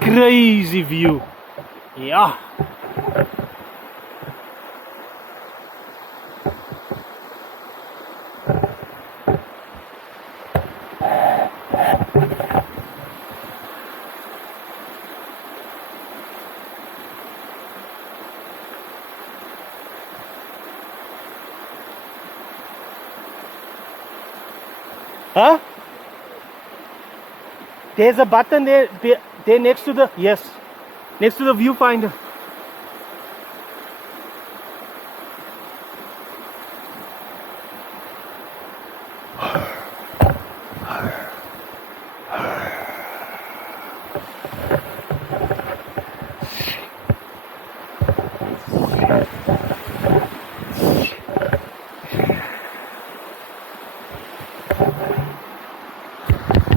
Crazy view. Yeah. Huh? There's a button there next to the, yes, next to the viewfinder.